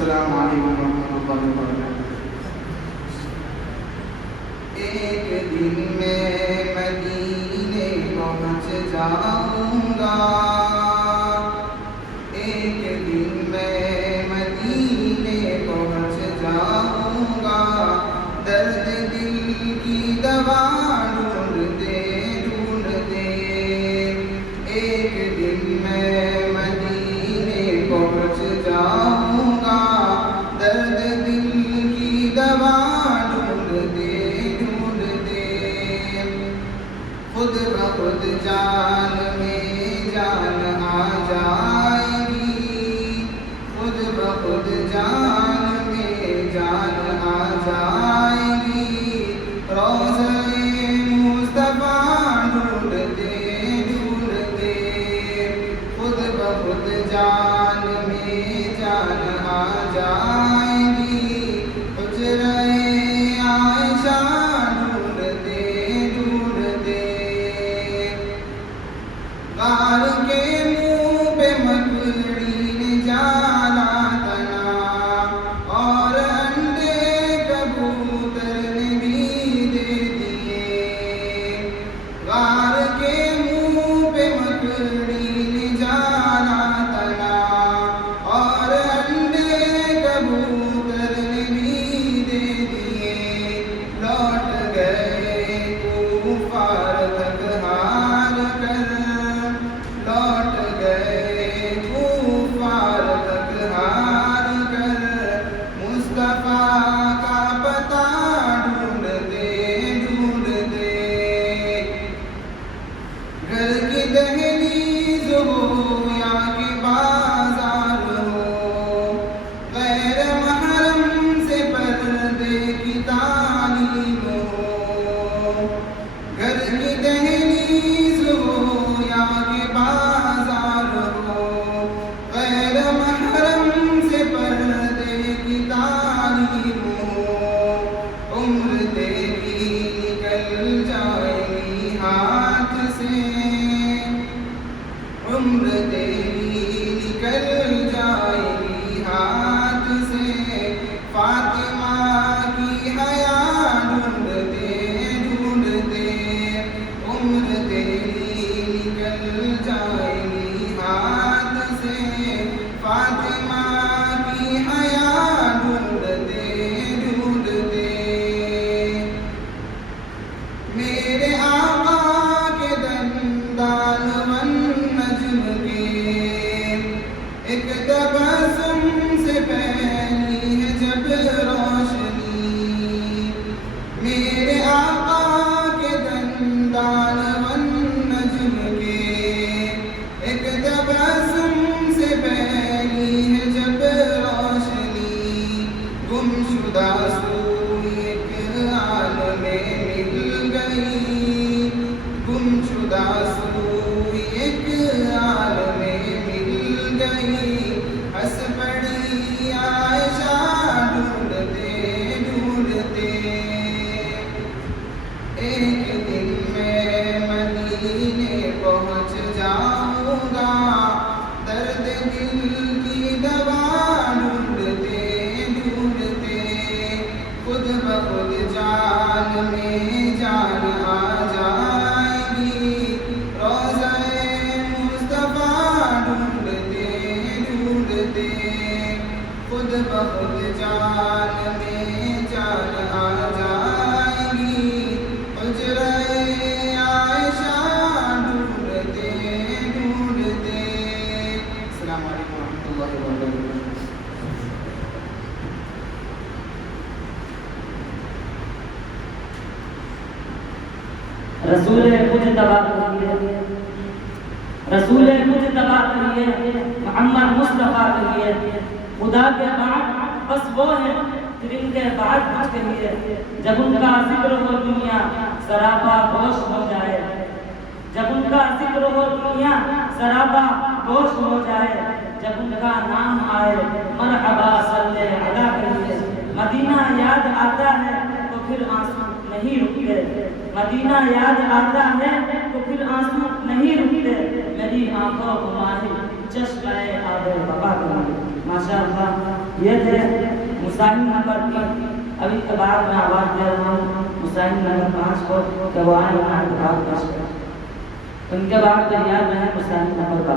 السلام علیکم ورحمۃ اللہ وبرکاتہ۔ ایک دن میں مدینے پہنچ جاؤں گا، ایک دن میں مدینے پہنچ جاؤں گا، درد دل کی دوا ڈھونڈتے ڈھونڈتے، ایک دن میں مدینے پہنچ جاؤں گا، درد دل کی دوا ڈھونڈتے ڈھونڈتے، خود بخود جان میں جان آ جائے گی، خود بخود جان میں جان آ جائے گی، روضہ مصطفیٰ ڈھونڈتے ڈھونڈتے، خود بخود جان میں جان آ جائے گی، حجرہ عائشہ ڈھونڈتے ڈھونڈتے، غار کے منہ پہ مکڑی نے جالا تنا، اور انڈے کبوتر نے بھی دے دیے، غار کے منہ پہ مکڑی نے جالا تنا، اور انڈے کبوتر نے بھی دے دیے، لوٹ گئے کفار تک ہار کر، لوٹ گئے کفار تک ہار کر، مصطفیٰ کا پتہ ڈھونڈتے ڈھونڈتے، گھر کی دہلیز ہو یا کہ بازار ہو، غیر محرم سے پردے کی تعلیم ہو، گھر کی دہلیز ہو یا کہ بازار ہو، غیر محرم سے پردے کی تعلیم ہو، عمر تیری نکل جائے گی ہاتھ سے، عمر تیری نکل جائے گی ہاتھ سے، فاطمہ کی حیا ڈھونڈتے ڈھونڈتے، عمر تیری نکل جائے گی ہاتھ سے، فاطمہ کی حیا ڈھونڈتے ڈھونڈتے، میرے آقا کے دندان والنجم کے، ایک تبسم سے پہنی ہے جب روشنی، میرے آقا کے دندان والنجم کے، ایک تبسم سے پہنی ہے جب روشنی، گمشدہ سوئی ایک عالم میں مل گئی، گمشدہ سوئی ایک عالم میں مل گئی، ہنس پڑی عائشہ ڈھونڈتے ڈھونڈتے، ایک دن میں مدینے پہنچ جاؤں گا، درد دل کی دوا ڈھونڈتے ڈھونڈتے، خود بخود جان میں جان آ جائے گی، روضہ مصطفیٰ ڈھونڈتے ڈھونڈتے، خود بخود جان میں جان آ جائے گی، حجرہ عائشہ ڈھونڈتے ڈھونڈتے۔ السلام علیکم ورحمۃ اللہ وبرکاتہ۔ رسول مجتبیٰ کہیے، رسول مجتبیٰ کہیے، محمد مصطفیٰ کہیے، خدا کے بعد بس وہ ہے، پھر ان کے بعد کچھ کہیے، جب ان کا ذکر ہو دنیا سراپا گوش ہو جائے، جب ان کا ذکر ہو دنیا سراپا گوش ہو جائے، جب ان کا نام آئے مرحبا صلی علی کہیے، مدینہ یاد آتا ہے تو پھر آنسو نہیں رکتے، مدینہ یاد آتا ہے تو پھر آنسو نہیں رکتے، میری آنکھوں کو ماہی چشمہ آب وفا کریں۔ ماشاء اللہ یہ تھے مساہم نمبر 3۔ ابھی کے بعد میں آواز دے رہا ہوں مساہم نمبر 5 کو کہ وہ آئیں وہاں انتخاب پیش کریں۔ ان کے بعد تیار میں ہے مساہم نمبر 12۔